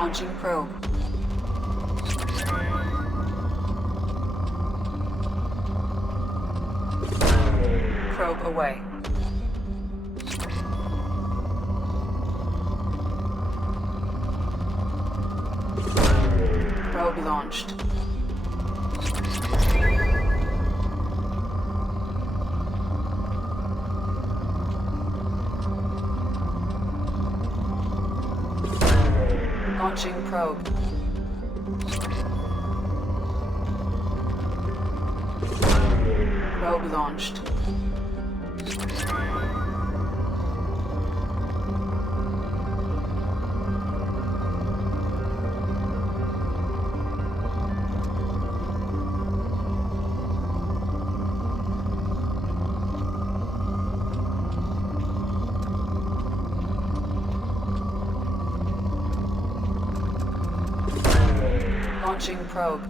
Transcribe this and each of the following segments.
Launching probe. Probe away. Probe launched. Launching probe. Probe launched. Launching probe.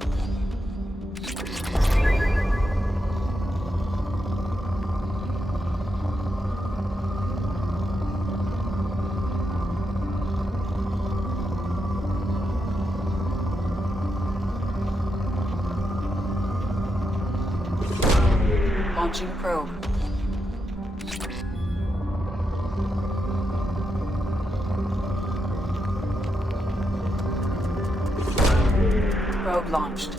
Launching probe. Probe launched.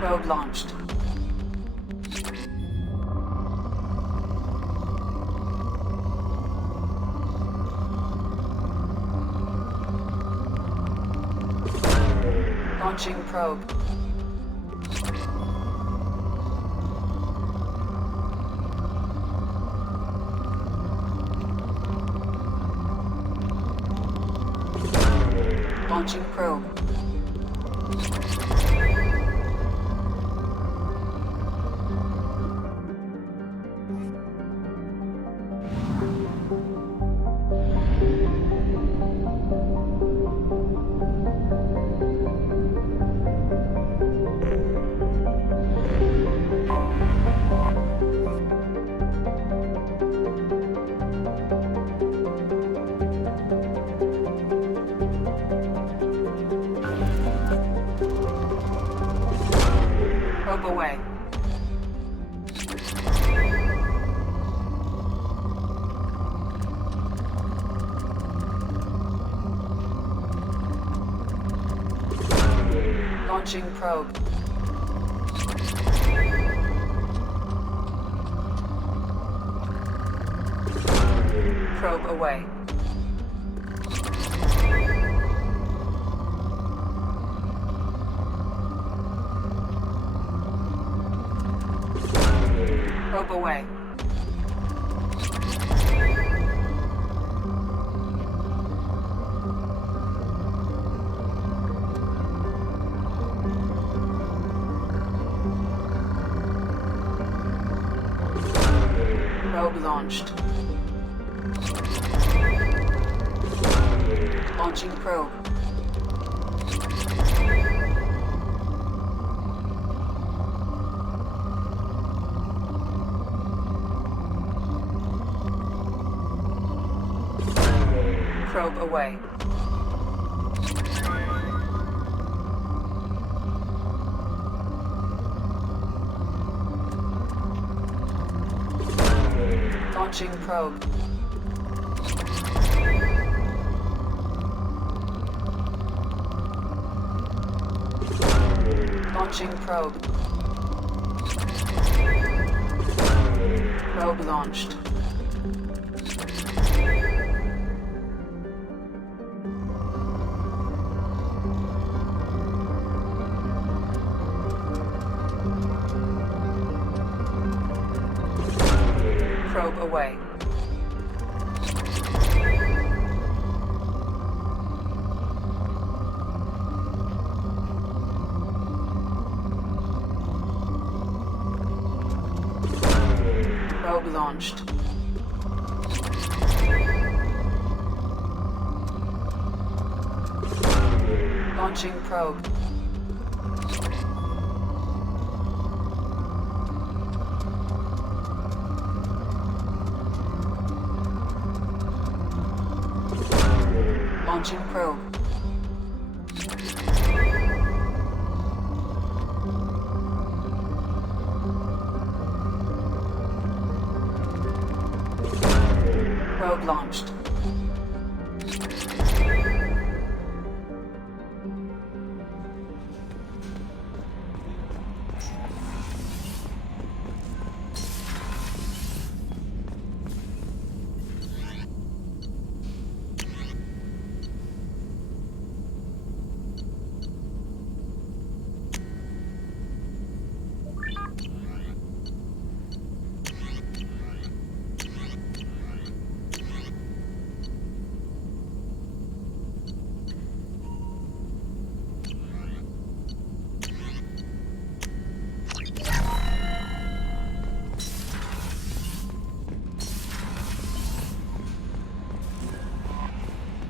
Probe launched. Launching probe. Launching probe. Probe away. Launching probe. Probe away. Probe away. Probe launched. Launching probe. Probe away. Launching probe. Launching probe. Probe launched. Probe away. Probe launched. Launching probe. Launching probe. Probe launched.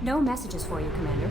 No messages for you, Commander.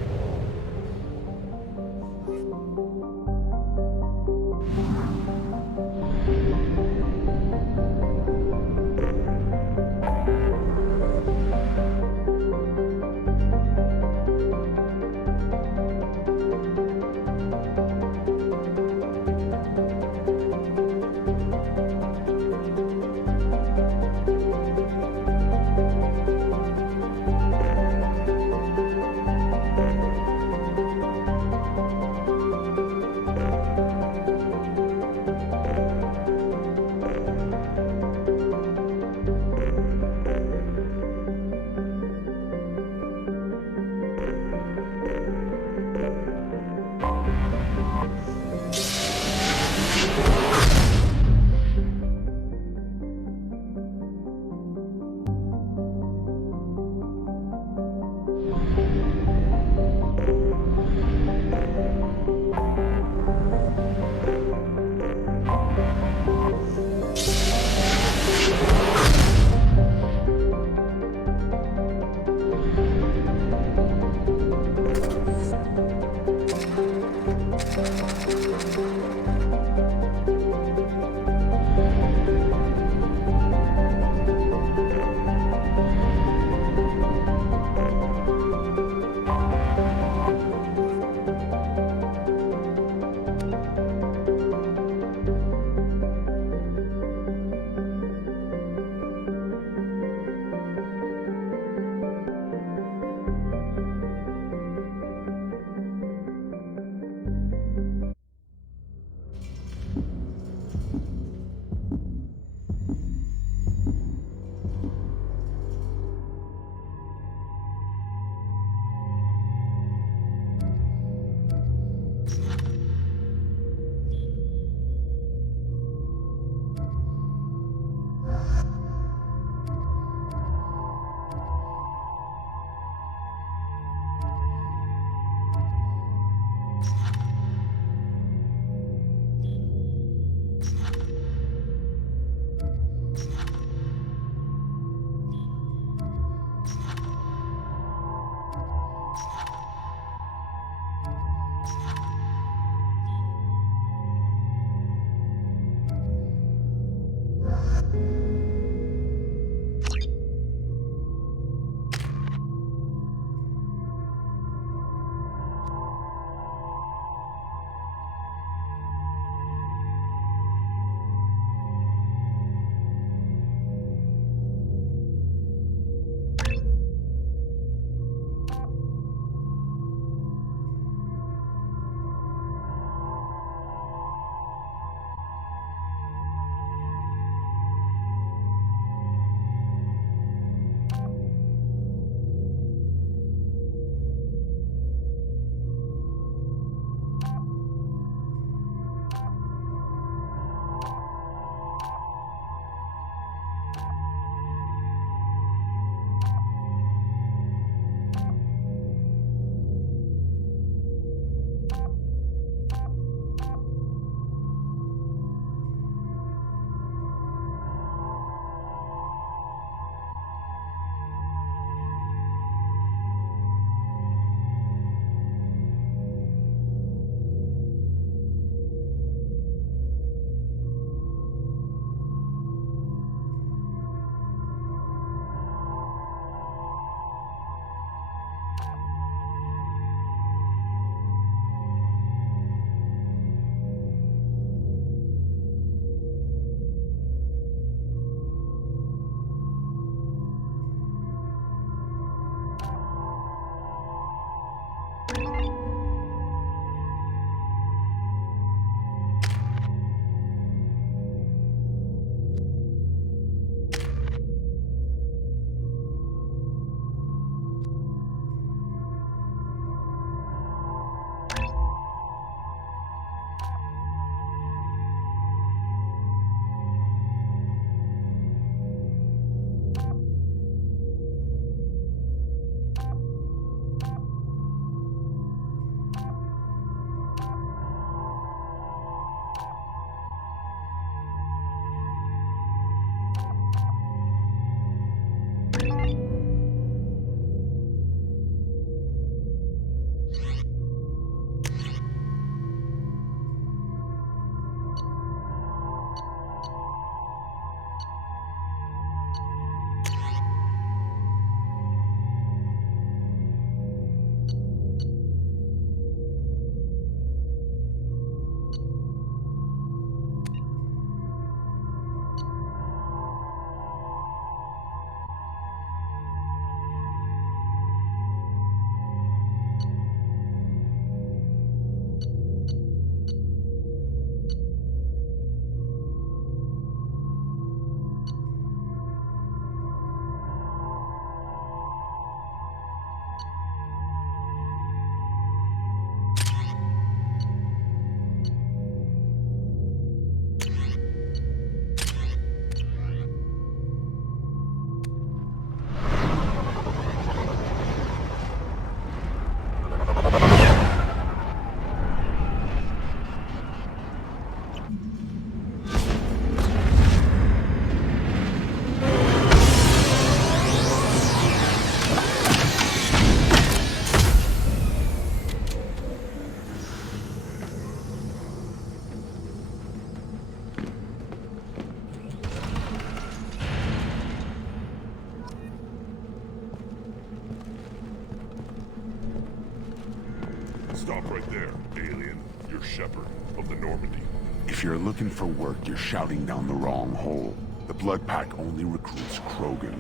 right there, alien. You're Shepard of the Normandy. If you're looking for work, you're shouting down the wrong hole. The Blood Pack only recruits Krogan.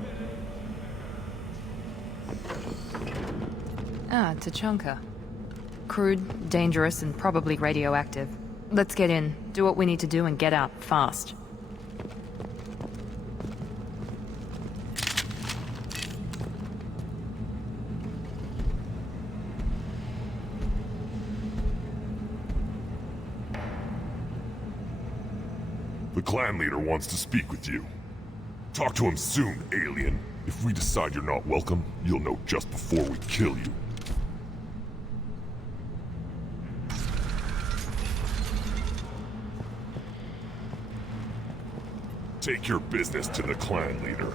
Ah, Tachanka. Crude, dangerous, and probably radioactive. Let's get in, do what we need to do, and get out, fast. The clan leader wants to speak with you. Talk to him soon, alien. If we decide you're not welcome, you'll know just before we kill you. Take your business to the clan leader.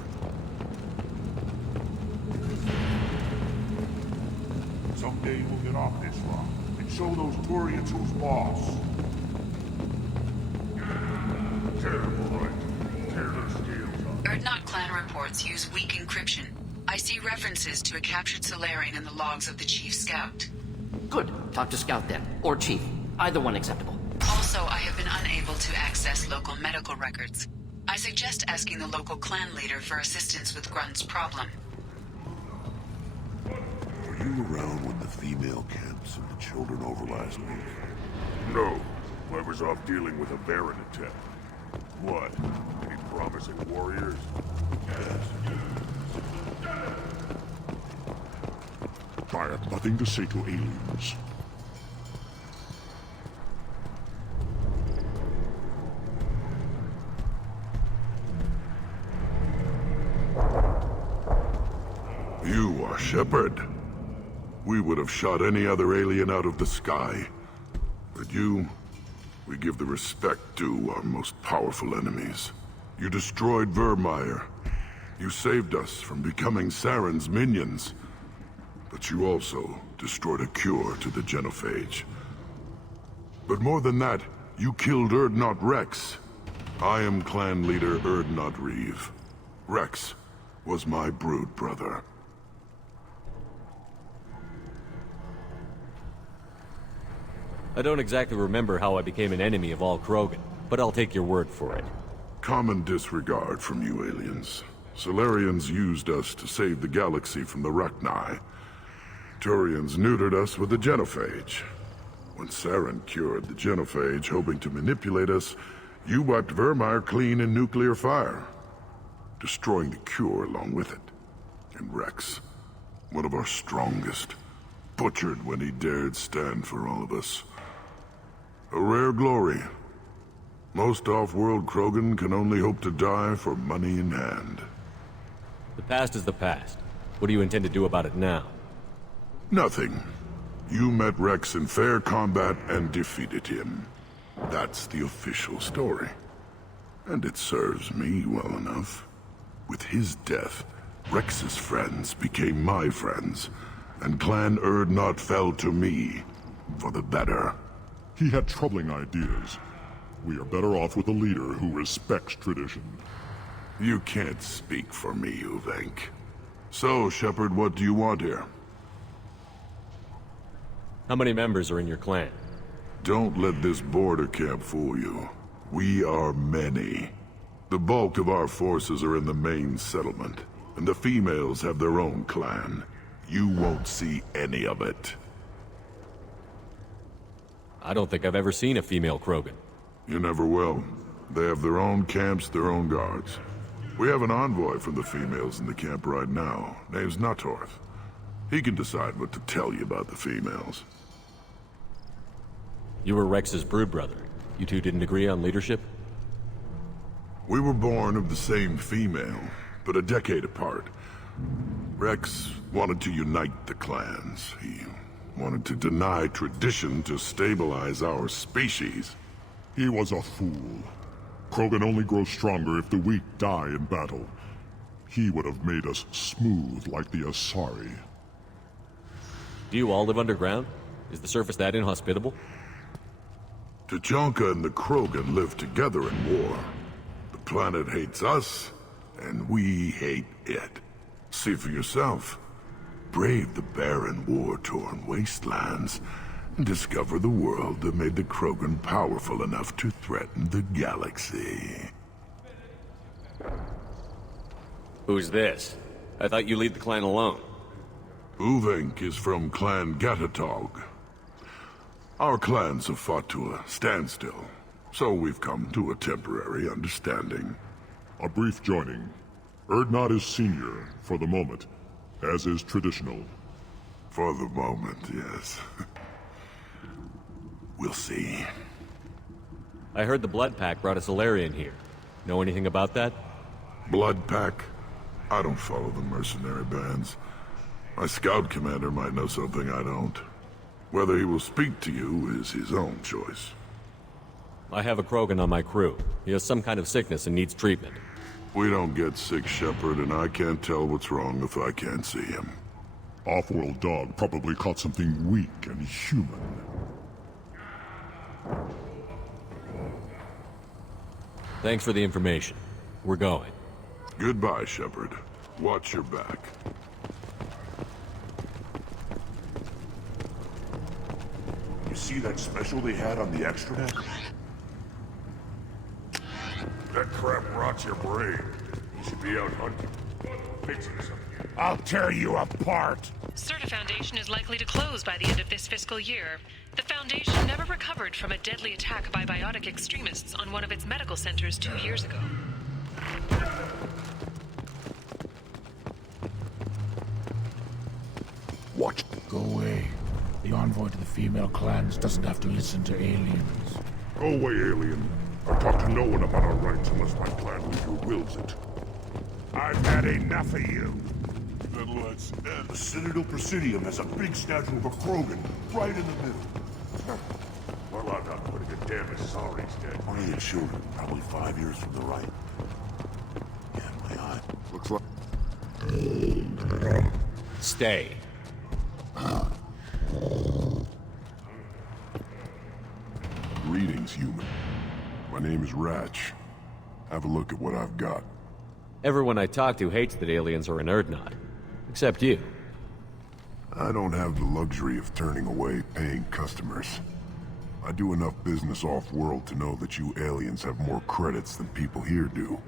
Someday we'll get off this rock and show those Turians who's boss. Terrible, right? Tear their scales off. Erdnot clan reports use weak encryption. I see references to a captured Salarian in the logs of the Chief Scout. Good. Talk to Scout then. Or Chief. Either one acceptable. Also, I have been unable to access local medical records. I suggest asking the local clan leader for assistance with Grunt's problem. Were you around when the female camps and the children over last week? No. I was off dealing with a Baron attack. What? Any promising warriors? I have nothing to say to aliens. You are Shepard. We would have shot any other alien out of the sky. But you, we give the respect due our most powerful enemies. You destroyed Vermeer. You saved us from becoming Saren's minions. But you also destroyed a cure to the genophage. But more than that, you killed Erdnot Rex. I am clan leader Erdnot Reeve. Rex was my brood brother. I don't exactly remember how I became an enemy of all Krogan, but I'll take your word for it. Common disregard from you aliens. Salarians used us to save the galaxy from the Rachni. Turians neutered us with the genophage. When Saren cured the genophage, hoping to manipulate us, you wiped Vermeer clean in nuclear fire, destroying the cure along with it. And Rex, one of our strongest, butchered when he dared stand for all of us. A rare glory. Most off-world Krogan can only hope to die for money in hand. The past is the past. What do you intend to do about it now? Nothing. You met Rex in fair combat and defeated him. That's the official story. And it serves me well enough. With his death, Rex's friends became my friends, and Clan Erdnot fell to me for the better. He had troubling ideas. We are better off with a leader who respects tradition. You can't speak for me, Uvenk. So, Shepard, what do you want here? How many members are in your clan? Don't let this border camp fool you. We are many. The bulk of our forces are in the main settlement, and the females have their own clan. You won't see any of it. I don't think I've ever seen a female Krogan. You never will. They have their own camps, their own guards. We have an envoy from the females in the camp right now. Name's Natorth. He can decide what to tell you about the females. You were Rex's brood brother. You two didn't agree on leadership? We were born of the same female, but a decade apart. Rex wanted to unite the clans. He wanted to deny tradition to stabilize our species. He was a fool. Krogan only grow stronger if the weak die in battle. He would have made us smooth like the Asari. Do you all live underground? Is the surface that inhospitable? Tachanka and the Krogan live together in war. The planet hates us, and we hate it. See for yourself. Brave the barren, war-torn wastelands, Discover the world that made the Krogan powerful enough to threaten the galaxy. Who's this? I thought you leave the clan alone. Uvenk is from Clan Gatatog. Our clans have fought to a standstill, so we've come to a temporary understanding. A brief joining. Urdnot is senior, for the moment, as is traditional. For the moment, yes. We'll see. I heard the Blood Pack brought a Solarian here. Know anything about that? Blood Pack? I don't follow the mercenary bands. My scout commander might know something I don't. Whether he will speak to you is his own choice. I have a Krogan on my crew. He has some kind of sickness and needs treatment. We don't get sick, Shepard, and I can't tell what's wrong if I can't see him. Off-world dog probably caught something weak and human. Thanks for the information. We're going. Goodbye, Shepard. Watch your back. You see that special they had on the extranet? That crap rots your brain. You should be out hunting. Fixing something. I'll tear you apart! Certa Foundation is likely to close by the end of this fiscal year. The Foundation never recovered from a deadly attack by biotic extremists on one of its medical centers 2 years ago. Watch. Go away. The envoy to the female clans doesn't have to listen to aliens. Go away, alien. I talk to no one about our rights unless my clan leader wills it. I've had enough of you. Then let's end. The Citadel Presidium has a big statue of a Krogan right in the middle. Well, I'm not putting a damn Asari's dead. Only the children, probably 5 years from the right. Yeah, my eye. Looks like... Stay. Greetings, human. My name is Ratch. Have a look at what I've got. Everyone I talk to hates that aliens are in Urdnot. Except you. I don't have the luxury of turning away paying customers. I do enough business off-world to know that you aliens have more credits than people here do.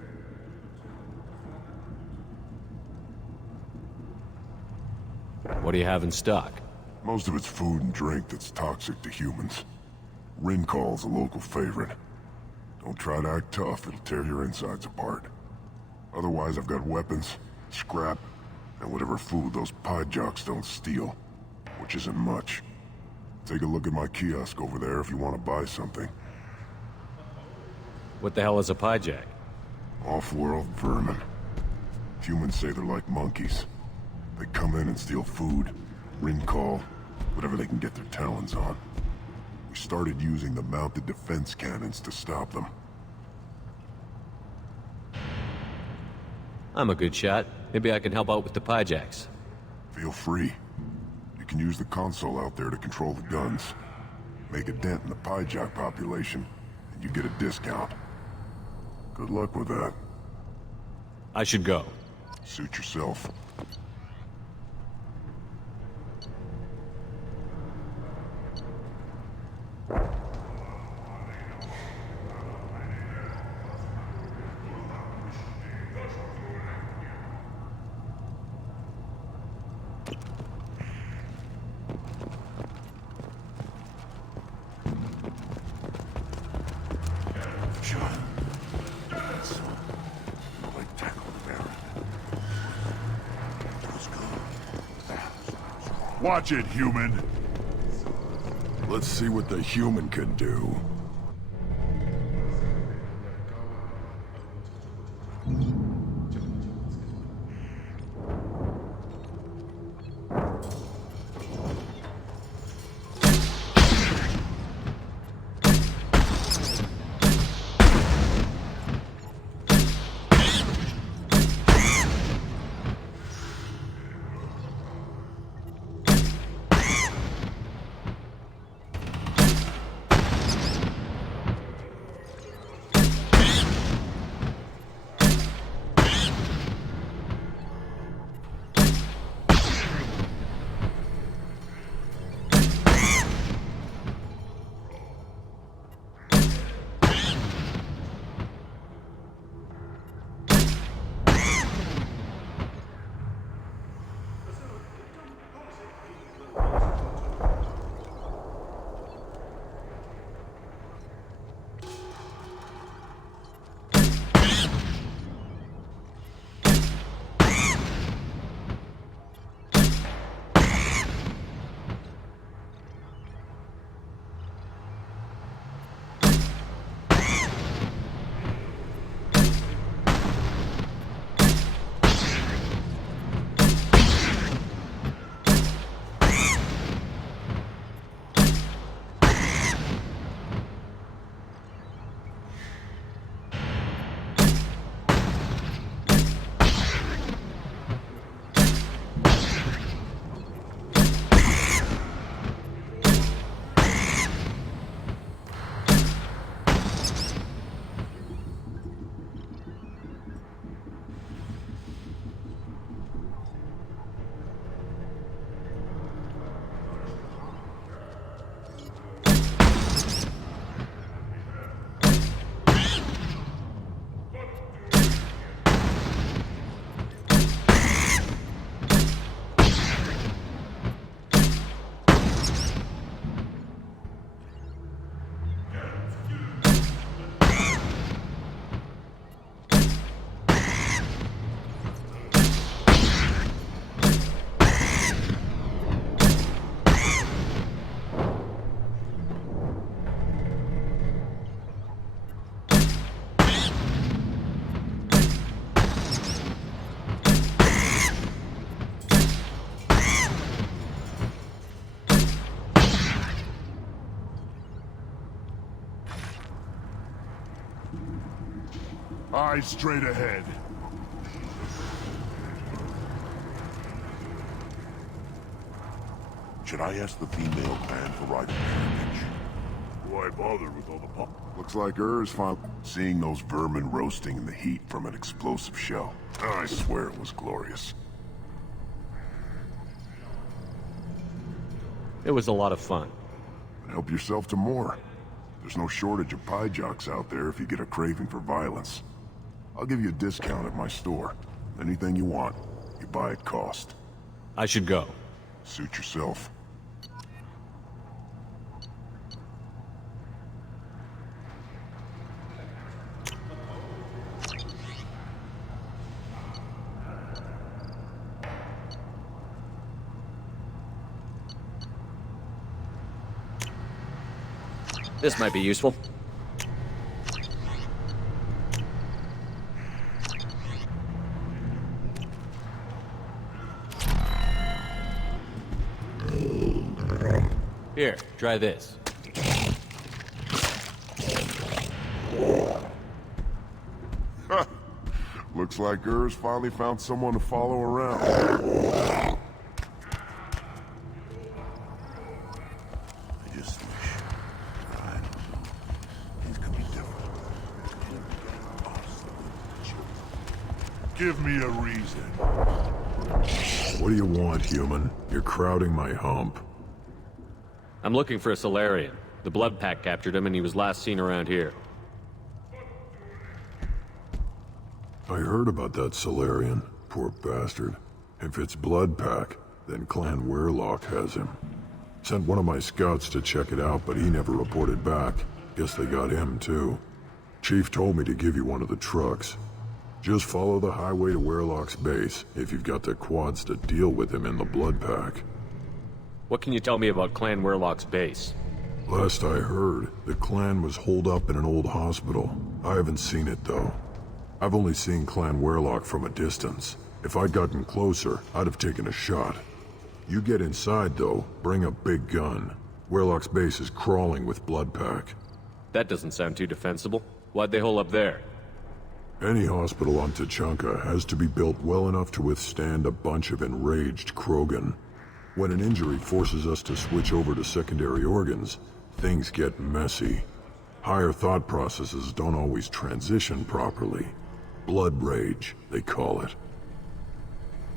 What do you have in stock? Most of it's food and drink that's toxic to humans. Rincall's a local favorite. Don't try to act tough, it'll tear your insides apart. Otherwise, I've got weapons, scrap, and whatever food those pie jocks don't steal. Which isn't much. Take a look at my kiosk over there if you want to buy something. What the hell is a pyjack? Off-world vermin. Humans say they're like monkeys. They come in and steal food, Rincall, whatever they can get their talons on. We started using the mounted defense cannons to stop them. I'm a good shot. Maybe I can help out with the pyjacks. Feel free. You can use the console out there to control the guns. Make a dent in the pyjack population, and you get a discount. Good luck with that. I should go. Suit yourself. Watch it, human! Let's see what the human can do. Eyes straight ahead. Should I ask the female clan for riding carriage? Why bother with all the pop? Looks like Ur's found seeing those vermin roasting in the heat from an explosive shell. I swear it was glorious. It was a lot of fun. Help yourself to more. There's no shortage of pie jocks out there if you get a craving for violence. I'll give you a discount at my store. Anything you want, you buy at cost. I should go. Suit yourself. This might be useful. Here, try this. Looks like Ur's finally found someone to follow around. I just wish. I don't know. Things could be different. Give me a reason. What do you want, human? You're crowding my hump. I'm looking for a Solarian. The Blood Pack captured him and he was last seen around here. I heard about that Solarian. Poor bastard. If it's Blood Pack, then Clan Weirlock has him. Sent one of my scouts to check it out, but he never reported back. Guess they got him, too. Chief told me to give you one of the trucks. Just follow the highway to Weirlock's base, if you've got the quads to deal with him in the Blood Pack. What can you tell me about Clan Weirlock's base? Last I heard, the clan was holed up in an old hospital. I haven't seen it, though. I've only seen Clan Weirlock from a distance. If I'd gotten closer, I'd have taken a shot. You get inside, though, bring a big gun. Weirlock's base is crawling with Blood Pack. That doesn't sound too defensible. Why'd they hole up there? Any hospital on Tuchanka has to be built well enough to withstand a bunch of enraged Krogan. When an injury forces us to switch over to secondary organs, things get messy. Higher thought processes don't always transition properly. Blood rage, they call it.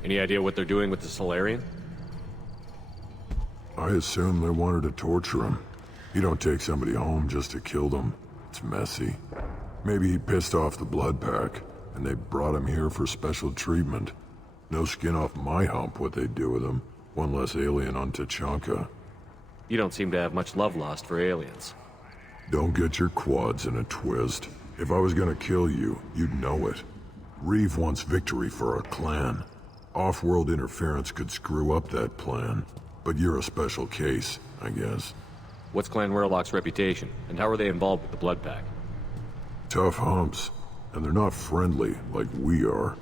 Any idea what they're doing with the Solarian? I assume they wanted to torture him. You don't take somebody home just to kill them. It's messy. Maybe he pissed off the Blood Pack, and they brought him here for special treatment. No skin off my hump what they'd do with him. One less alien on Tuchanka. You don't seem to have much love lost for aliens. Don't get your quads in a twist. If I was gonna kill you, you'd know it. Reeve wants victory for our clan. Off-world interference could screw up that plan. But you're a special case, I guess. What's Clan Weirlock's reputation, and how are they involved with the Blood Pack? Tough humps, and they're not friendly like we are.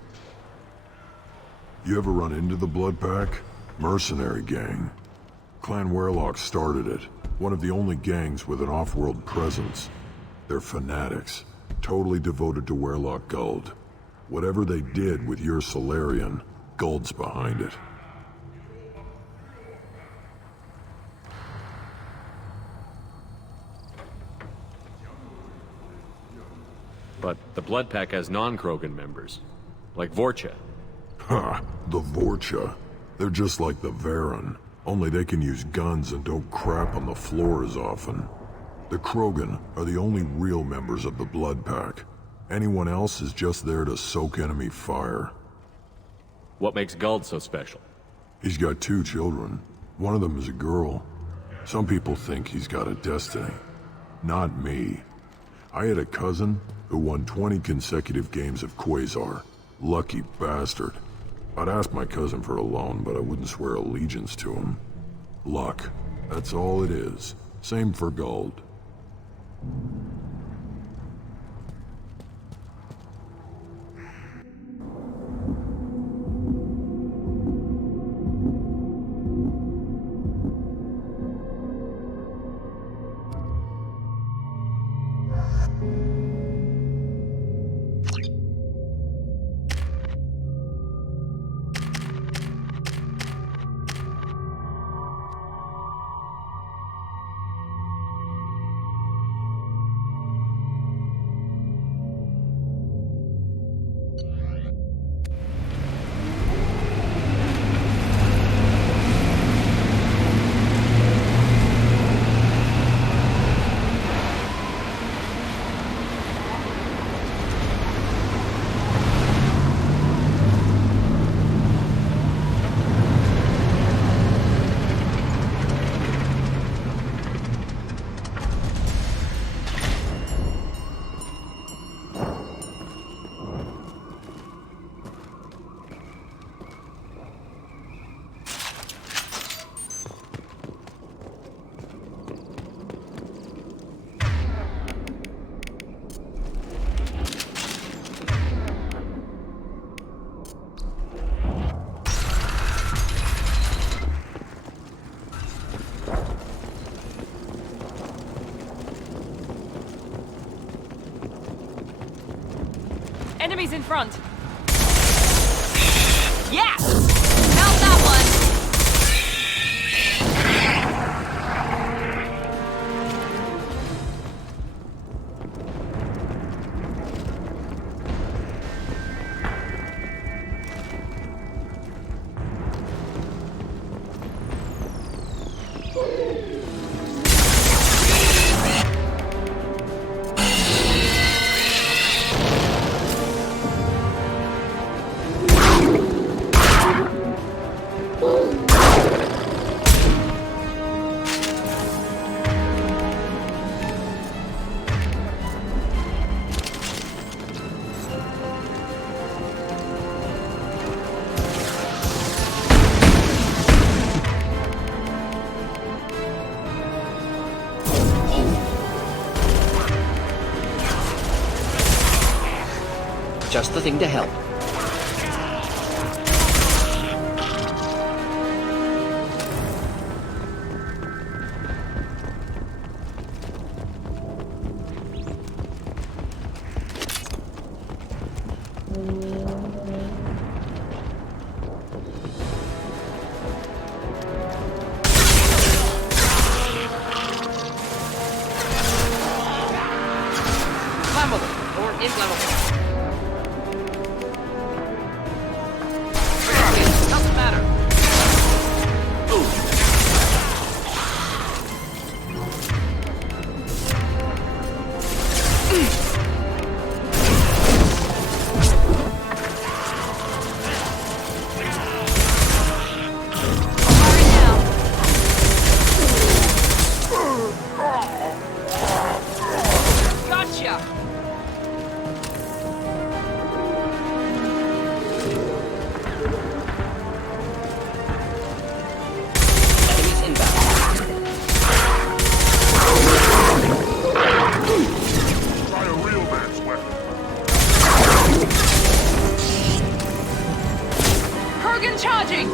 You ever run into the Blood Pack? Mercenary gang. Clan Weirlock started it. One of the only gangs with an off-world presence. They're fanatics, totally devoted to Weirlock Guld. Whatever they did with your Solarian, Guld's behind it. But the Blood Pack has non-Krogan members, like Vorcha. Ha! The Vorcha. They're just like the Varen, only they can use guns and don't crap on the floor as often. The Krogan are the only real members of the Blood Pack. Anyone else is just there to soak enemy fire. What makes Guld so special? He's got 2 children. One of them is a girl. Some people think he's got a destiny. Not me. I had a cousin who won 20 consecutive games of Quasar. Lucky bastard. I'd ask my cousin for a loan, but I wouldn't swear allegiance to him. Luck. That's all it is. Same for Guld. Enemies in front! Yes! Found that one! Just the thing to help. Flammable or inflammable. Doesn't matter. Gotcha. Try a real man's weapon. Krogan charging!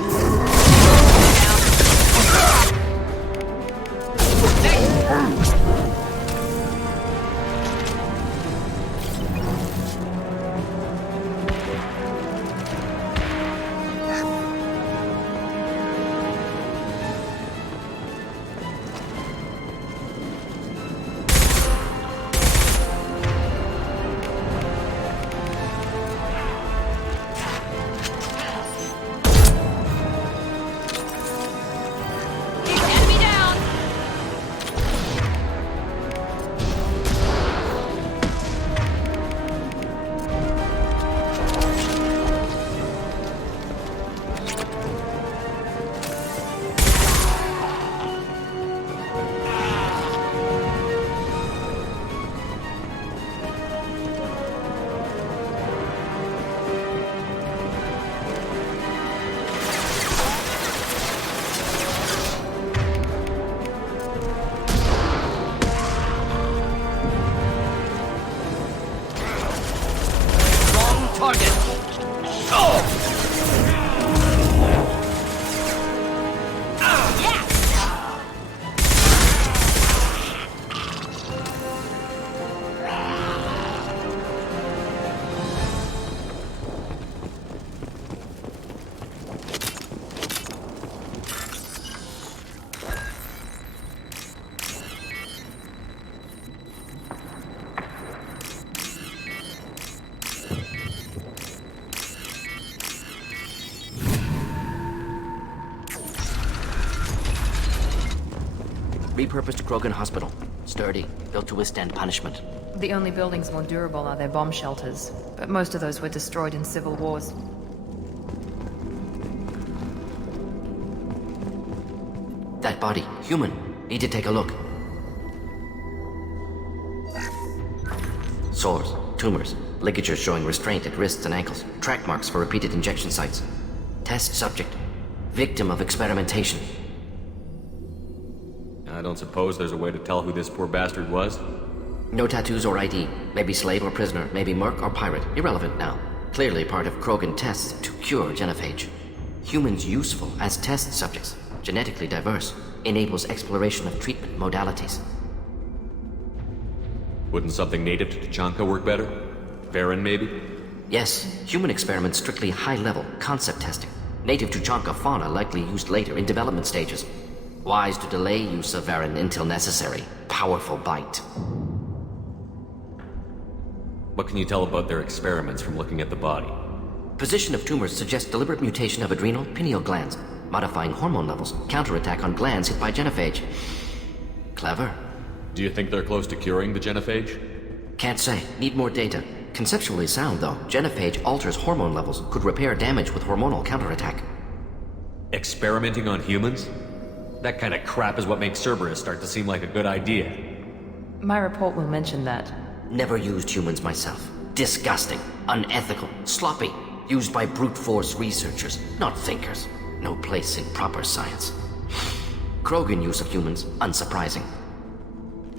Enemy down! Target. Repurposed Krogan Hospital. Sturdy, built to withstand punishment. The only buildings more durable are their bomb shelters, but most of those were destroyed in civil wars. That body, human. Need to take a look. Sores, tumors, ligatures showing restraint at wrists and ankles, track marks for repeated injection sites. Test subject. Victim of experimentation. I don't suppose there's a way to tell who this poor bastard was? No tattoos or ID. Maybe slave or prisoner, maybe merc or pirate. Irrelevant now. Clearly part of Krogan tests to cure genophage. Humans useful as test subjects. Genetically diverse. Enables exploration of treatment modalities. Wouldn't something native to Tachanka work better? Baron, maybe? Yes, human experiments strictly high-level concept testing. Native to Chanka fauna likely used later in development stages. Wise to delay use of Varen until necessary. Powerful bite. What can you tell about their experiments from looking at the body? Position of tumors suggests deliberate mutation of adrenal pineal glands, modifying hormone levels, counterattack on glands hit by genophage. Clever. Do you think they're close to curing the genophage? Can't say. Need more data. Conceptually sound, though. Genophage alters hormone levels, could repair damage with hormonal counterattack. Experimenting on humans? That kind of crap is what makes Cerberus start to seem like a good idea. My report will mention that. Never used humans myself. Disgusting, unethical, sloppy. Used by brute force researchers, not thinkers. No place in proper science. Krogan use of humans, unsurprising.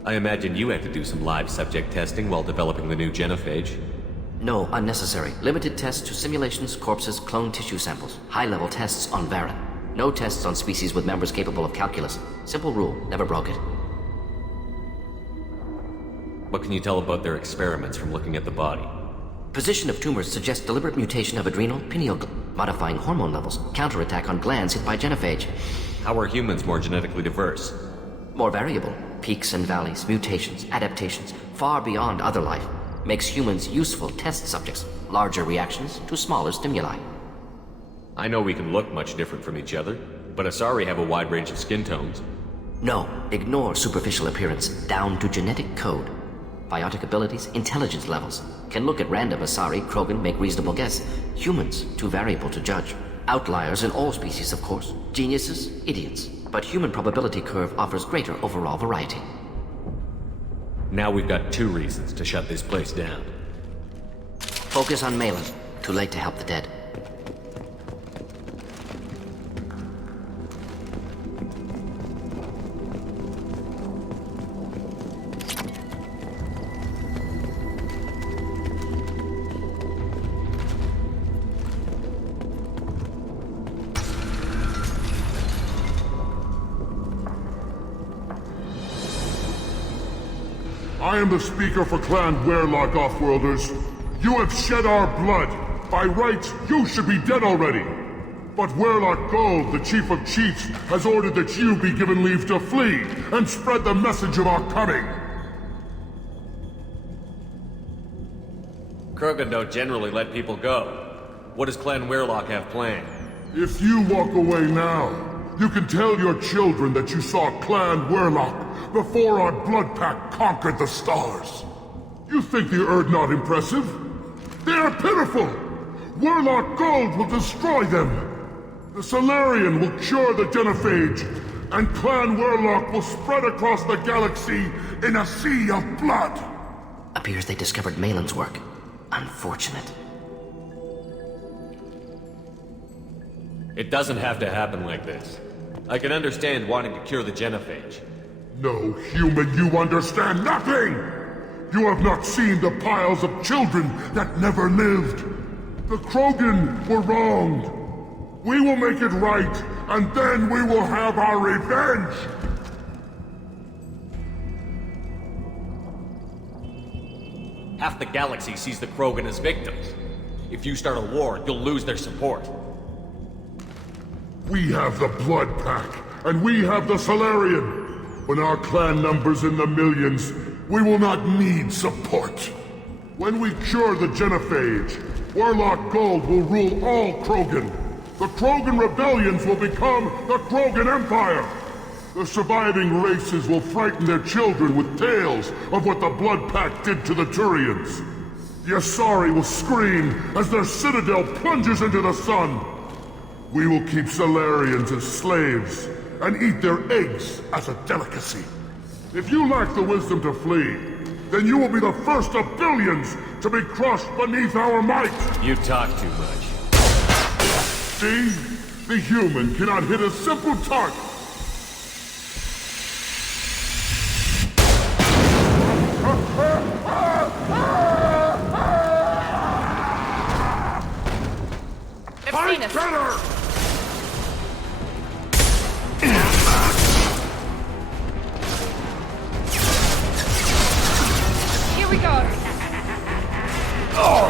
I imagine you had to do some live subject testing while developing the new genophage. No, unnecessary. Limited tests to simulations, corpses, cloned tissue samples. High-level tests on Varen. No tests on species with members capable of calculus. Simple rule, never broke it. What can you tell about their experiments from looking at the body? Position of tumors suggests deliberate mutation of adrenal pineal modifying hormone levels, counterattack on glands hit by genophage. How are humans more genetically diverse? More variable. Peaks and valleys, mutations, adaptations, far beyond other life. Makes humans useful test subjects. Larger reactions to smaller stimuli. I know we can look much different from each other, but Asari have a wide range of skin tones. No, ignore superficial appearance, down to genetic code. Biotic abilities, intelligence levels. Can look at random Asari, Krogan, make reasonable guess. Humans, too variable to judge. Outliers in all species, of course. Geniuses, idiots. But human probability curve offers greater overall variety. Now we've got 2 reasons to shut this place down. Focus on Malin. Too late to help the dead. I am the speaker for Clan Werlock, Offworlders. You have shed our blood. By rights, you should be dead already. But Werlock Gold, the Chief of Chiefs, has ordered that you be given leave to flee and spread the message of our coming. Krogan don't generally let people go. What does Clan Werlock have planned? If you walk away now, you can tell your children that you saw Clan Werlock before our blood pact conquered the stars. You think the Erd not impressive? They are pitiful! Werlock Gold will destroy them! The Solarian will cure the genophage, and Clan Werlock will spread across the galaxy in a sea of blood! Appears they discovered Malin's work. Unfortunate. It doesn't have to happen like this. I can understand wanting to cure the genophage. No human, you understand nothing! You have not seen the piles of children that never lived. The Krogan were wronged. We will make it right, and then we will have our revenge! Half the galaxy sees the Krogan as victims. If you start a war, you'll lose their support. We have the Blood Pack, and we have the Solarian. When our clan numbers in the millions, we will not need support. When we cure the genophage, Werlock Gold will rule all Krogan. The Krogan rebellions will become the Krogan Empire. The surviving races will frighten their children with tales of what the Blood Pact did to the Turians. The Asari will scream as their citadel plunges into the sun. We will keep Solarians as slaves and eat their eggs as a delicacy. If you lack the wisdom to flee, then you will be the first of billions to be crushed beneath our might! You talk too much. See? The human cannot hit a simple target! Fight better! Here we go! Oh.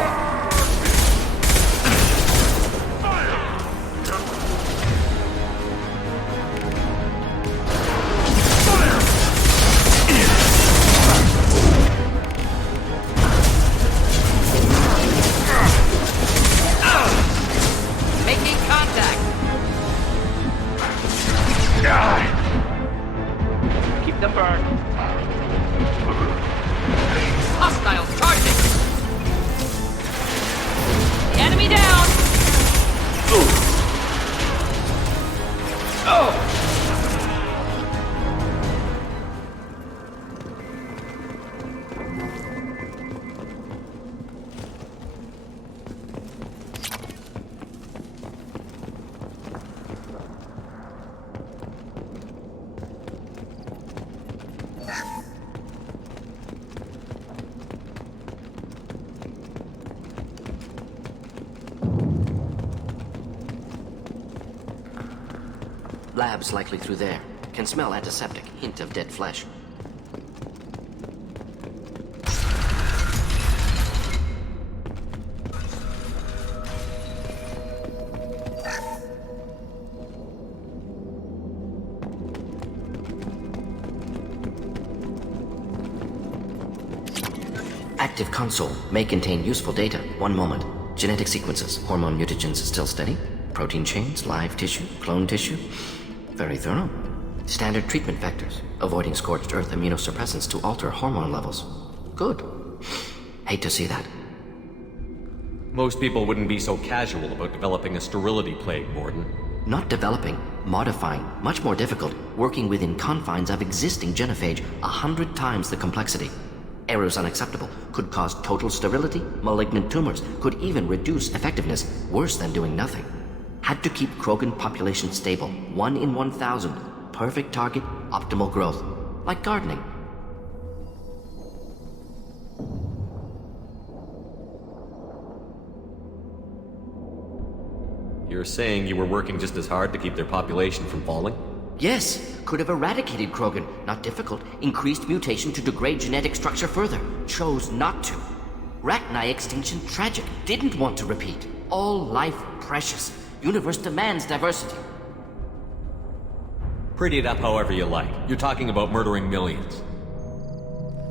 Labs likely through there. Can smell antiseptic, hint of dead flesh. Active console may contain useful data. One moment. Genetic sequences, hormone mutagens still steady. Protein chains, live tissue, clone tissue. Very thorough. Standard treatment vectors, avoiding scorched earth immunosuppressants to alter hormone levels. Good. Hate to see that. Most people wouldn't be so casual about developing a sterility plague, Mordin. Not developing, modifying, much more difficult, working within confines of existing genophage, 100 times the complexity. Errors unacceptable, could cause total sterility, malignant tumors, could even reduce effectiveness, worse than doing nothing. Had to keep Krogan population stable, 1 in 1,000. Perfect target, optimal growth. Like gardening. You're saying you were working just as hard to keep their population from falling? Yes, could have eradicated Krogan. Not difficult. Increased mutation to degrade genetic structure further. Chose not to. Rachni extinction tragic. Didn't want to repeat. All life precious. Universe demands diversity. Pretty it up however you like. You're talking about murdering millions.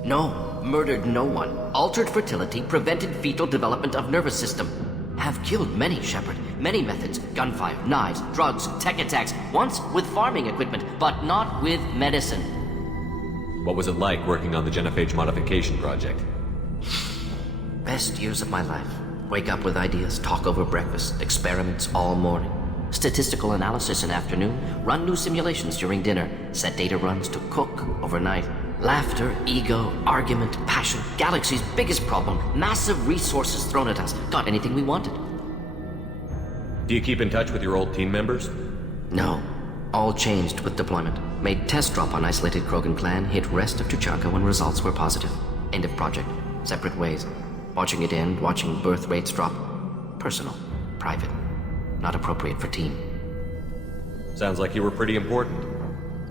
No, murdered no one. Altered fertility, prevented fetal development of nervous system. Have killed many, Shepard. Many methods. Gunfire, knives, drugs, tech attacks. Once with farming equipment, but not with medicine. What was it like working on the genophage modification project? Best years of my life. Wake up with ideas, talk over breakfast, experiments all morning. Statistical analysis in afternoon, run new simulations during dinner, set data runs to cook overnight. Laughter, ego, argument, passion, Galaxy's biggest problem, massive resources thrown at us. Got anything we wanted. Do you keep in touch with your old team members? No. All changed with deployment. Made test drop on isolated Krogan clan, hit rest of Tuchanka when results were positive. End of project. Separate ways. Watching it end, watching birth rates drop. Personal. Private. Not appropriate for team. Sounds like you were pretty important.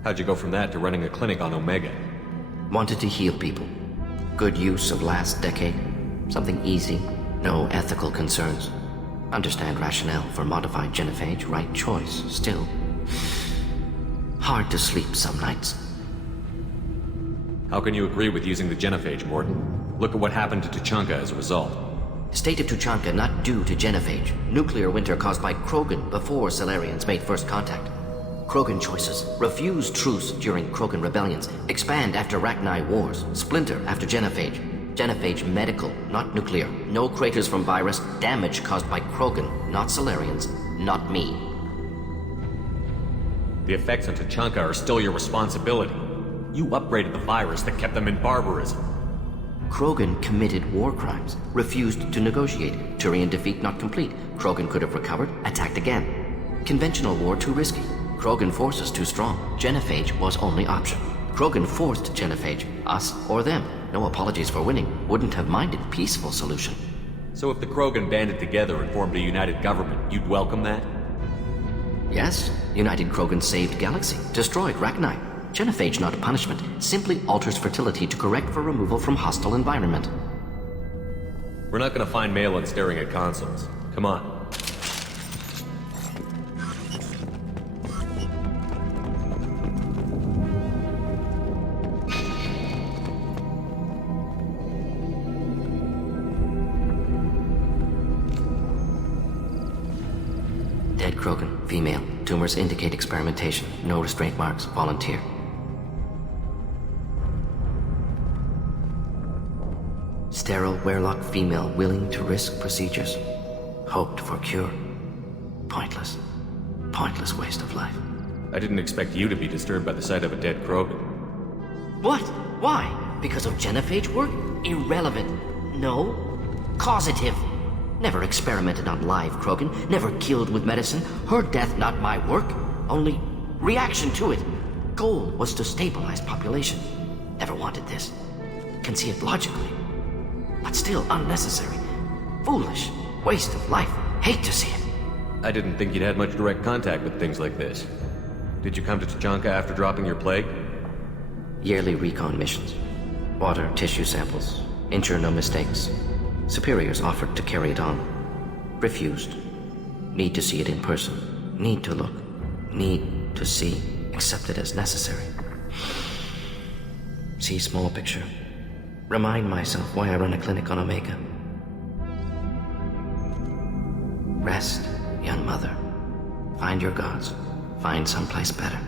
How'd you go from that to running a clinic on Omega? Wanted to heal people. Good use of last decade. Something easy. No ethical concerns. Understand rationale for modified genophage, right choice. Still. Hard to sleep some nights. How can you agree with using the genophage, Mordin? Look at what happened to Tuchanka as a result. State of Tuchanka not due to genophage. Nuclear winter caused by Krogan before Salarians made first contact. Krogan choices. Refuse truce during Krogan rebellions. Expand after Rachni wars. Splinter after genophage. Genophage medical, not nuclear. No craters from virus. Damage caused by Krogan, not Salarians. Not me. The effects on Tuchanka are still your responsibility. You upgraded the virus that kept them in barbarism. Krogan committed war crimes. Refused to negotiate. Turian defeat not complete. Krogan could have recovered. Attacked again. Conventional war too risky. Krogan forces too strong. Genophage was only option. Krogan forced genophage. Us or them. No apologies for winning. Wouldn't have minded peaceful solution. So if the Krogan banded together and formed a united government, you'd welcome that? Yes. United Krogan saved Galaxy. Destroyed Rachni. Genophage not punishment. Simply alters fertility to correct for removal from hostile environment. We're not gonna find Malin staring at consoles. Come on. Dead Krogan, female. Tumors indicate experimentation. No restraint marks. Volunteer. Sterile, werelock female willing to risk procedures. Hoped for cure. Pointless. Pointless waste of life. I didn't expect you to be disturbed by the sight of a dead Krogan. What? Why? Because of genophage work? Irrelevant. No. Causative. Never experimented on live Krogan, never killed with medicine. Her death, not my work. Only reaction to it. Goal was to stabilize population. Never wanted this. Can see it logically. But still unnecessary. Foolish. Waste of life. Hate to see it. I didn't think you'd had much direct contact with things like this. Did you come to Tuchanka after dropping your plague? Yearly recon missions. Water, tissue samples. Ensure no mistakes. Superiors offered to carry it on. Refused. Need to see it in person. Need to look. Need to see. Accepted as necessary. See small picture. Remind myself why I run a clinic on Omega. Rest, young mother. Find your gods. Find someplace better.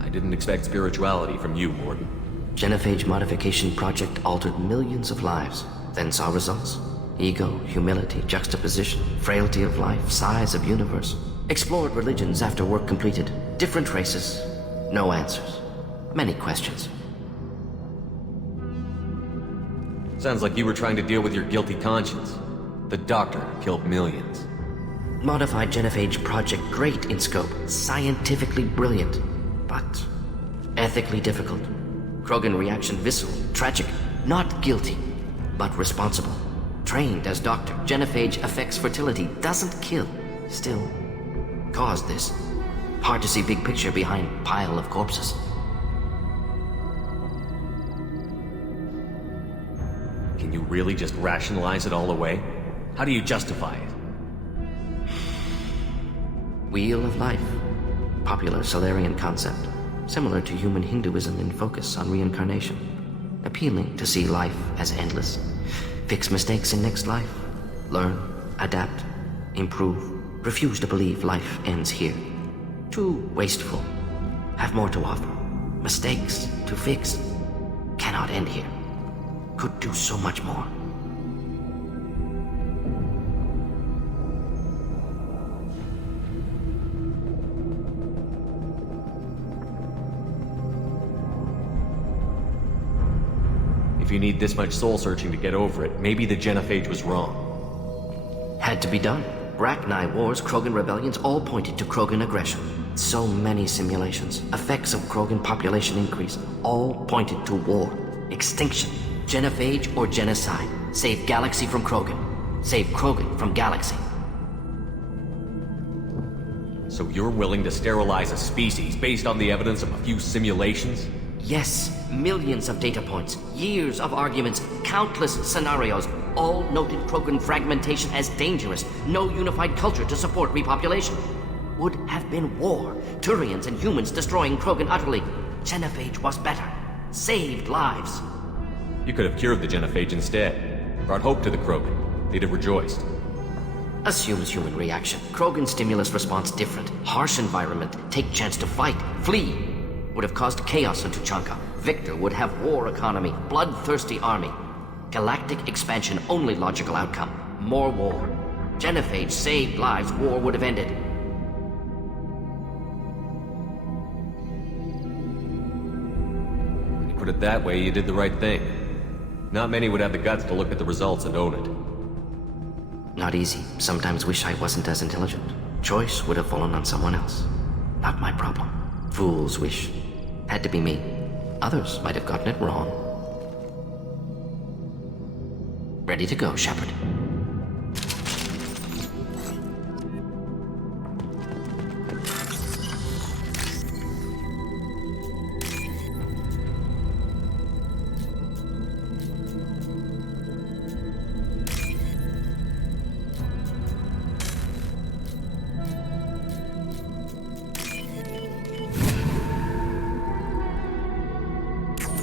I didn't expect spirituality from you, Mordin. Genophage modification project altered millions of lives, then saw results. Ego, humility, juxtaposition, frailty of life, size of universe. Explored religions after work completed. Different races. No answers. Many questions. Sounds like you were trying to deal with your guilty conscience. The doctor killed millions. Modified genophage project great in scope. Scientifically brilliant. But ethically difficult. Krogan reaction visceral, tragic. Not guilty, but responsible. Trained as doctor, genophage affects fertility, doesn't kill. Still, caused this. Hard to see big picture behind pile of corpses. Can you really just rationalize it all away? How do you justify it? Wheel of life. Popular Solarian concept. Similar to human Hinduism in focus on reincarnation. Appealing to see life as endless. Fix mistakes in next life. Learn, adapt, improve. Refuse to believe life ends here. Too wasteful. Have more to offer. Mistakes to fix. Cannot end here. Could do so much more. If you need this much soul-searching to get over it, maybe the genophage was wrong. Had to be done. Rachni wars, Krogan rebellions, all pointed to Krogan aggression. So many simulations. Effects of Krogan population increase. All pointed to war. Extinction. Genophage or genocide. Save Galaxy from Krogan. Save Krogan from Galaxy. So you're willing to sterilize a species based on the evidence of a few simulations? Yes, millions of data points, years of arguments, countless scenarios, all noted Krogan fragmentation as dangerous, no unified culture to support repopulation. Would have been war, Turians and humans destroying Krogan utterly. Genophage was better, saved lives. You could have cured the genophage instead, brought hope to the Krogan. They'd have rejoiced. Assumes human reaction. Krogan stimulus response different. Harsh environment, take chance to fight, flee. Would have caused chaos in Tuchanka. Victor would have war economy, bloodthirsty army. Galactic expansion, only logical outcome. More war. Genophage saved lives, war would have ended. When you put it that way, you did the right thing. Not many would have the guts to look at the results and own it. Not easy. Sometimes wish I wasn't as intelligent. Choice would have fallen on someone else. Not my problem. Fool's wish. Had to be me. Others might have gotten it wrong. Ready to go, Shepard.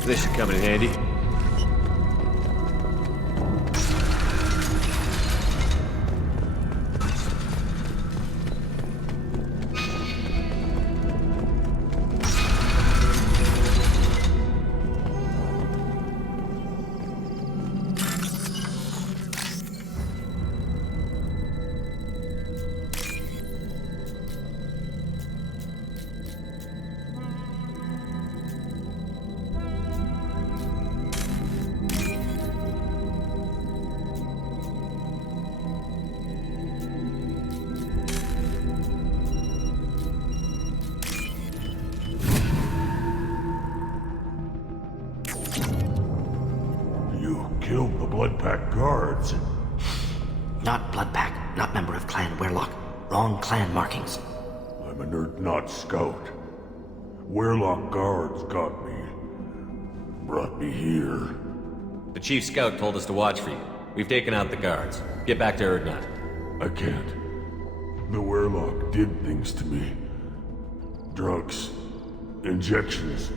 This should come in handy. killed the Blood Pack guards. Not Blood Pack, not member of Clan Werlock. Wrong clan markings. I'm an Urdnot scout. Werlock guards got me. Brought me here. The chief scout told us to watch for you. We've taken out the guards. Get back to Urdnot. I can't. The Werlock did things to me. Drugs. Injections.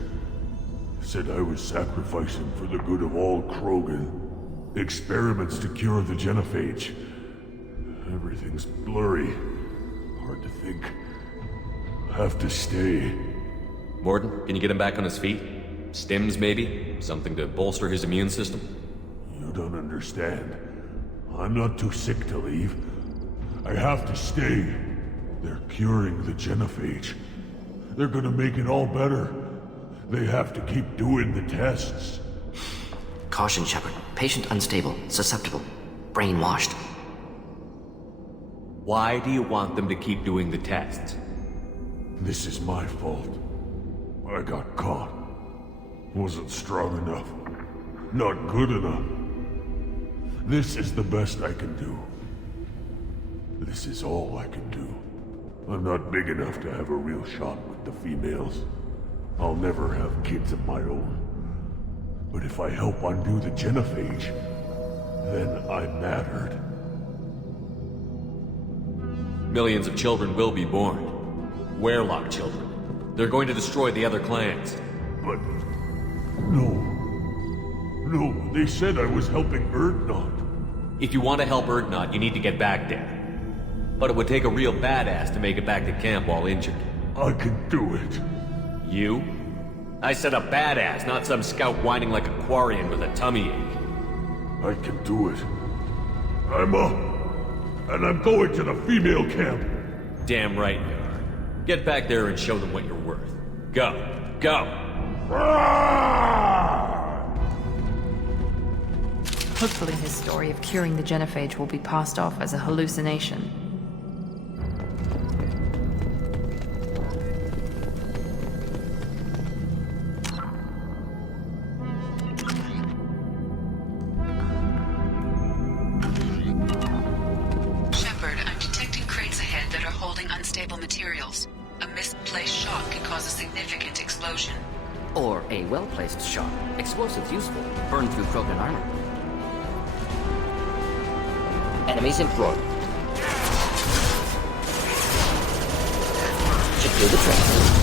Said I was sacrificing for the good of all Krogan. Experiments to cure the genophage. Everything's blurry. Hard to think. I have to stay. Mordin, can you get him back on his feet? Stims, maybe? Something to bolster his immune system? You don't understand. I'm not too sick to leave. I have to stay. They're curing the genophage. They're gonna make it all better. They have to keep doing the tests. Caution, Shepard. Patient unstable, susceptible, brainwashed. Why do you want them to keep doing the tests? This is my fault. I got caught. Wasn't strong enough. Not good enough. This is the best I can do. This is all I can do. I'm not big enough to have a real shot with the females. I'll never have kids of my own. But if I help undo the genophage, then I'm mattered. Millions of children will be born. Werlock children. They're going to destroy the other clans. But... No. No, they said I was helping Urdnot. If you want to help Urdnot, you need to get back there. But it would take a real badass to make it back to camp while injured. I can do it. You? I said a badass, not some scout whining like a Quarian with a tummy ache. I can do it. I'm up. And I'm going to the female camp. Damn right you are. Get back there and show them what you're worth. Go. Go! Hopefully his story of curing the genophage will be passed off as a hallucination. Shepard, I'm detecting crates ahead that are holding unstable materials. A misplaced shot can cause a significant explosion. Or a well-placed shot. Explosives useful. Burn through Krogan armor. Enemies in front. Secure the train.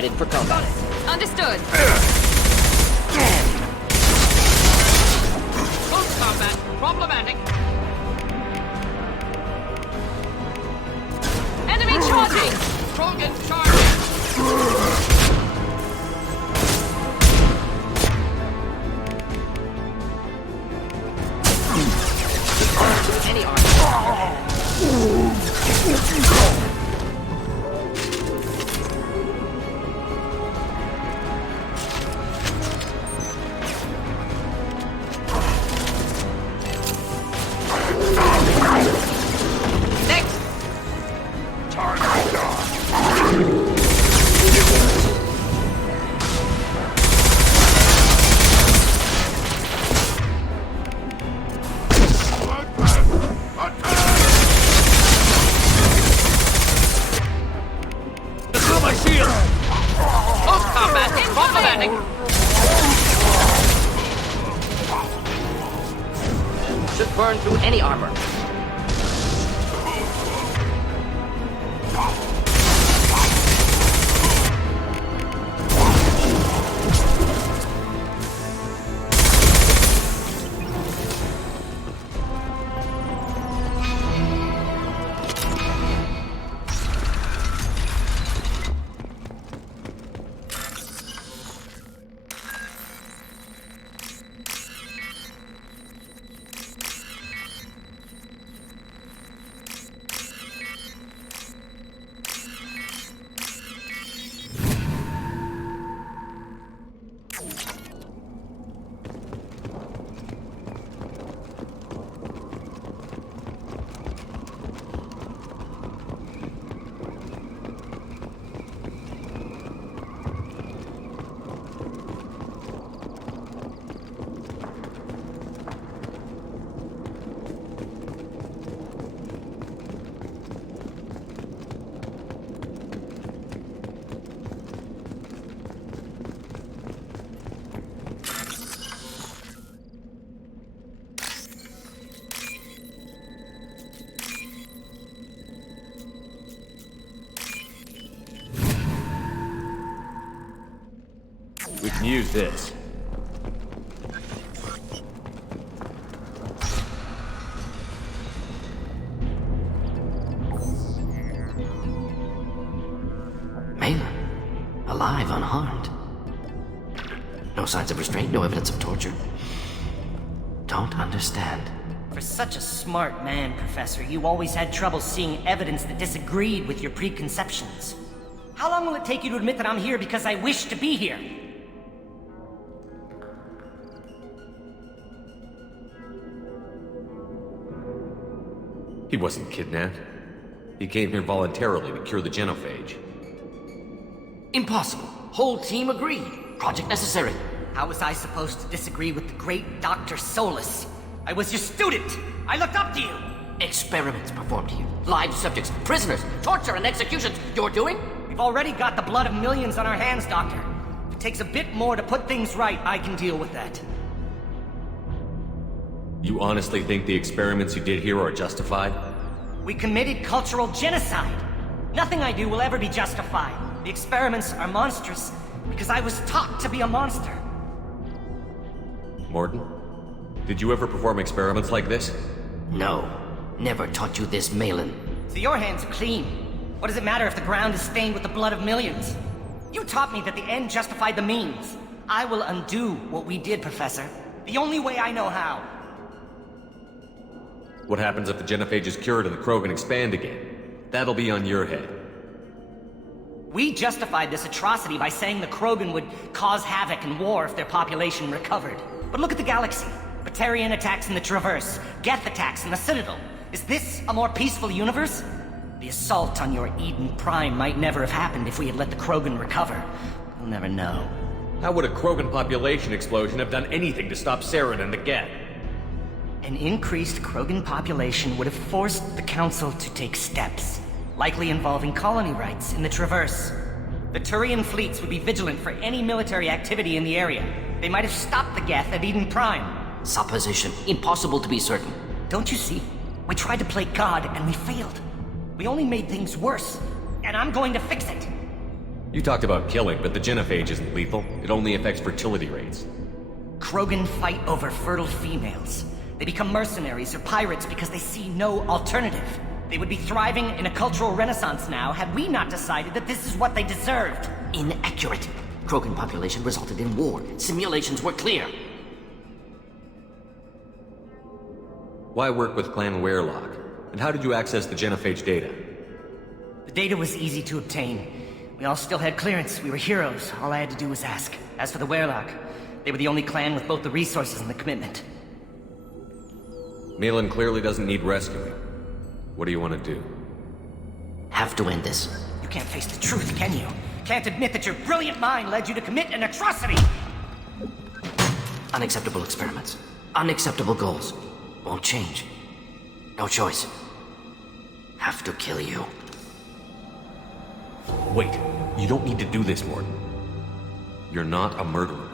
Headed for combat. Understood. Close combat. Problematic. Enemy charging! Krogan charging! Any arm. Should burn through any armor. We can use this. Malin, alive, unharmed. No signs of restraint, no evidence of torture. Don't understand. For such a smart man, Professor, you always had trouble seeing evidence that disagreed with your preconceptions. How long will it take you to admit that I'm here because I wish to be here? He wasn't kidnapped. He came here voluntarily to cure the genophage. Impossible. Whole team agreed. Project necessary. How was I supposed to disagree with the great Dr. Solus? I was your student! I looked up to you! Experiments performed here. Live subjects, prisoners, torture and executions. You're doing? We've already got the blood of millions on our hands, Doctor. If it takes a bit more to put things right, I can deal with that. You honestly think the experiments you did here are justified? We committed cultural genocide. Nothing I do will ever be justified. The experiments are monstrous because I was taught to be a monster. Morton, did you ever perform experiments like this? No. Never taught you this, Malin. So your hands are clean. What does it matter if the ground is stained with the blood of millions? You taught me that the end justified the means. I will undo what we did, Professor. The only way I know how. What happens if the genophage is cured and the Krogan expand again? That'll be on your head. We justified this atrocity by saying the Krogan would cause havoc and war if their population recovered. But look at the galaxy. Batarian attacks in the Traverse, Geth attacks in the Citadel. Is this a more peaceful universe? The assault on your Eden Prime might never have happened if we had let the Krogan recover. We'll never know. How would a Krogan population explosion have done anything to stop Saren and the Geth? An increased Krogan population would have forced the Council to take steps, likely involving colony rights in the Traverse. The Turian fleets would be vigilant for any military activity in the area. They might have stopped the Geth at Eden Prime. Supposition. Impossible to be certain. Don't you see? We tried to play God and we failed. We only made things worse, and I'm going to fix it. You talked about killing, but the genophage isn't lethal. It only affects fertility rates. Krogan fight over fertile females. They become mercenaries or pirates because they see no alternative. They would be thriving in a cultural renaissance now had we not decided that this is what they deserved. Inaccurate. Krogan population resulted in war. Simulations were clear. Why work with Clan Werelock? And how did you access the Genophage data? The data was easy to obtain. We all still had clearance. We were heroes. All I had to do was ask. As for the Werelock, they were the only clan with both the resources and the commitment. Malin clearly doesn't need rescuing. What do you want to do? Have to end this. You can't face the truth, can you? Can't admit that your brilliant mind led you to commit an atrocity! Unacceptable experiments. Unacceptable goals. Won't change. No choice. Have to kill you. Wait, you don't need to do this, Morton. You're not a murderer.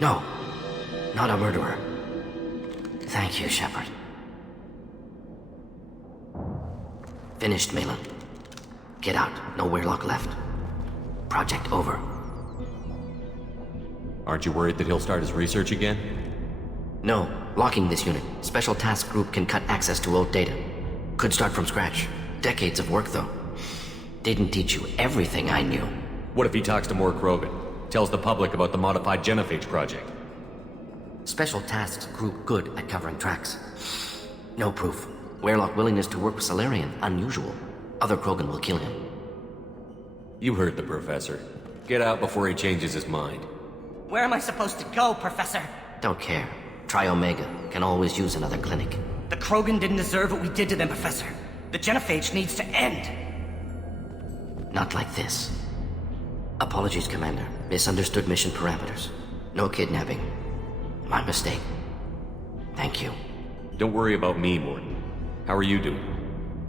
No, not a murderer. Thank you, Shepard. Finished, Malin. Get out. No Werelock left. Project over. Aren't you worried that he'll start his research again? No. Locking this unit. Special task group can cut access to old data. Could start from scratch. Decades of work, though. Didn't teach you everything I knew. What if he talks to more Krogan? Tells the public about the modified Genophage project? Special tasks group good at covering tracks. No proof. Werelock willingness to work with Salarian, unusual. Other Krogan will kill him. You heard the Professor. Get out before he changes his mind. Where am I supposed to go, Professor? Don't care. Try Omega. Can always use another clinic. The Krogan didn't deserve what we did to them, Professor. The Genophage needs to end. Not like this. Apologies, Commander. Misunderstood mission parameters. No kidnapping. My mistake. Thank you. Don't worry about me, Morton. How are you doing?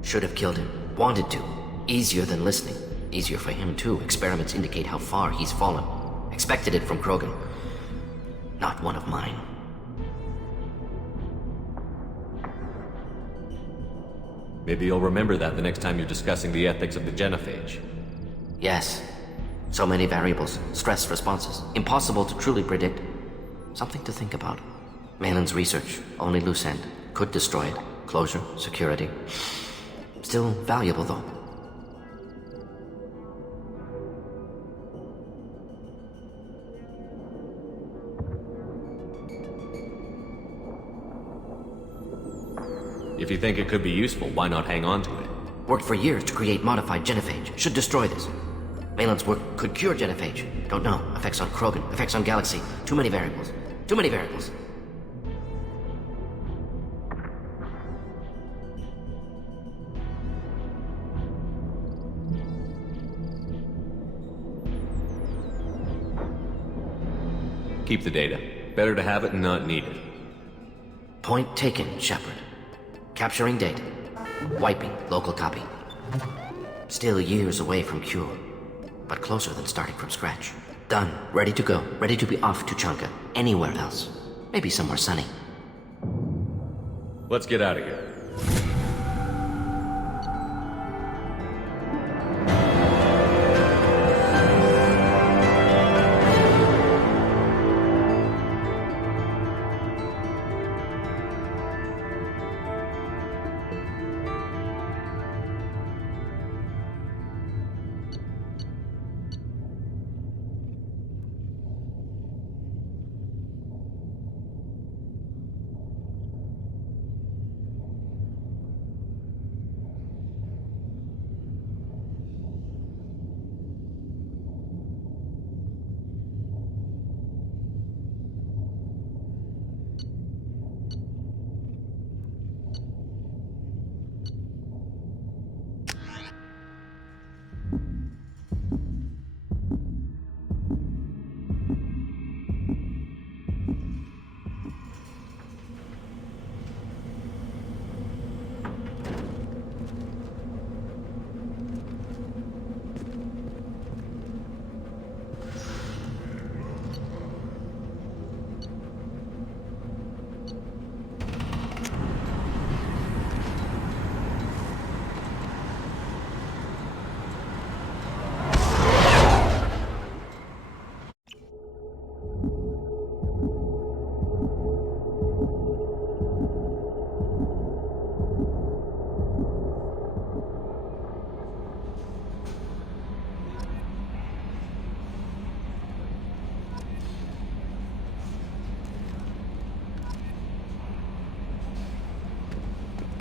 Should have killed him. Wanted to. Easier than listening. Easier for him, too. Experiments indicate how far he's fallen. Expected it from Krogan. Not one of mine. Maybe you'll remember that the next time you're discussing the ethics of the Genophage. Yes. So many variables, stress responses, impossible to truly predict. Something to think about. Malin's research, only loose end. Could destroy it. Closure, security. Still valuable, though. If you think it could be useful, why not hang on to it? Worked for years to create modified Genophage. Should destroy this. Malin's work could cure Genophage. Don't know. Effects on Krogan. Effects on Galaxy. Too many variables. Too many variables. Keep the data. Better to have it and not need it. Point taken, Shepard. Capturing data. Wiping local copy. Still years away from cure, but closer than starting from scratch. Done. Ready to go. Ready to be off to Chanka. Anywhere else. Maybe somewhere sunny. Let's get out of here.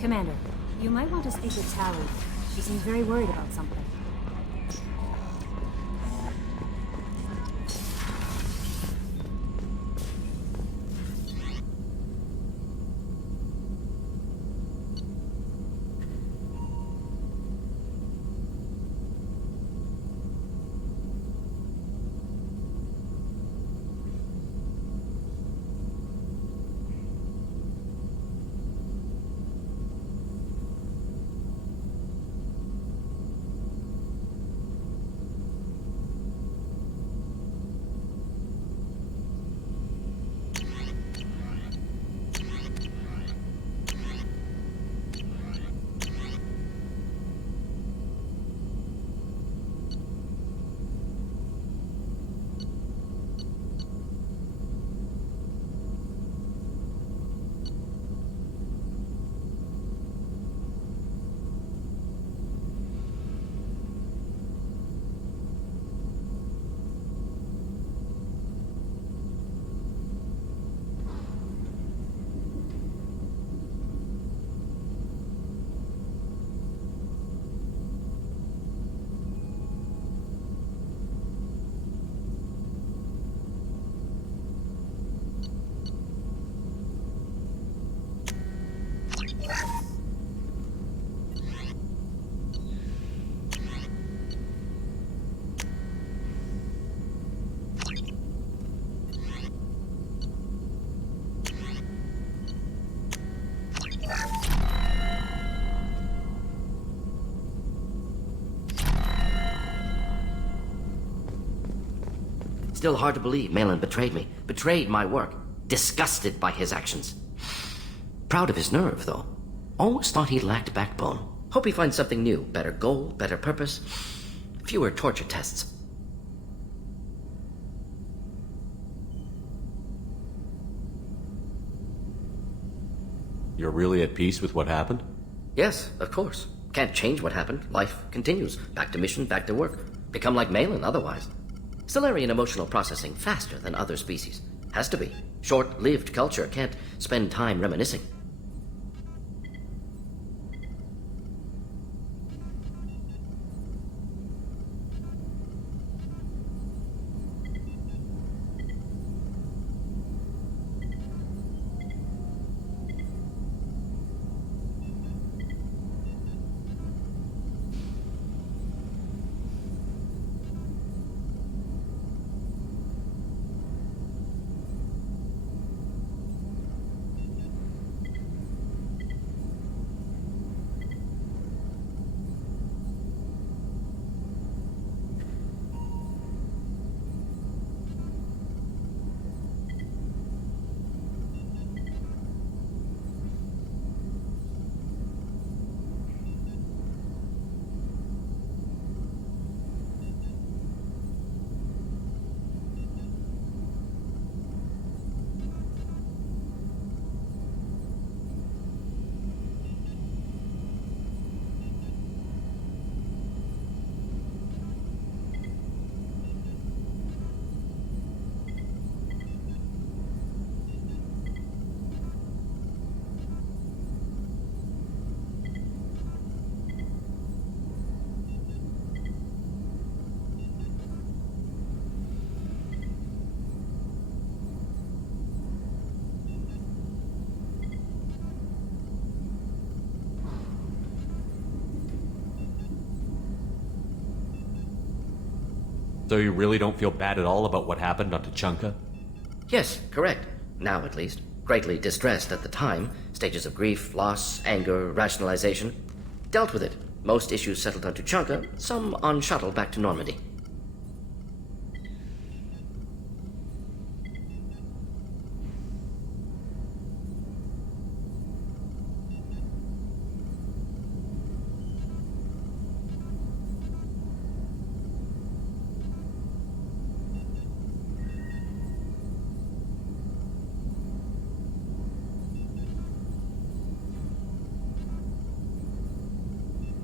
Commander, you might want to speak with Tally. She seems very worried about something. Still hard to believe Malin betrayed me. Betrayed my work. Disgusted by his actions. Proud of his nerve, though. Always thought he lacked backbone. Hope he finds something new. Better goal, better purpose. Fewer torture tests. You're really at peace with what happened? Yes, of course. Can't change what happened. Life continues. Back to mission, back to work. Become like Malin otherwise. Solarian emotional processing faster than other species. Has to be. Short-lived culture can't spend time reminiscing. So you really don't feel bad at all about what happened on Tuchanka? Yes, correct. Now at least. Greatly distressed at the time. Stages of grief, loss, anger, rationalization. Dealt with it. Most issues settled on Tuchanka, some on shuttle back to Normandy.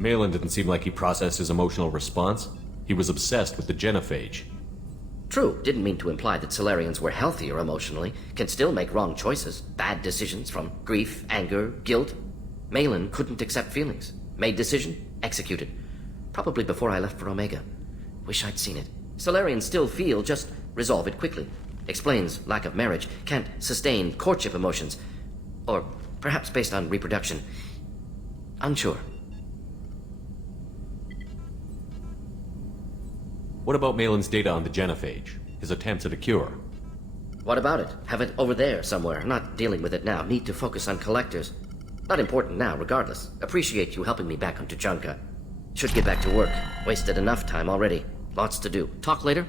Malin didn't seem like he processed his emotional response. He was obsessed with the genophage. True, didn't mean to imply that Solarians were healthier emotionally, can still make wrong choices, bad decisions from grief, anger, guilt. Malin couldn't accept feelings. Made decision, executed. Probably before I left for Omega. Wish I'd seen it. Salarians still feel, just resolve it quickly. Explains lack of marriage, can't sustain courtship emotions. Or perhaps based on reproduction. Unsure. What about Malin's data on the genophage? His attempts at a cure? What about it? Have it over there somewhere. Not dealing with it now. Need to focus on collectors. Not important now, regardless. Appreciate you helping me back on Tuchanka. Should get back to work. Wasted enough time already. Lots to do. Talk later?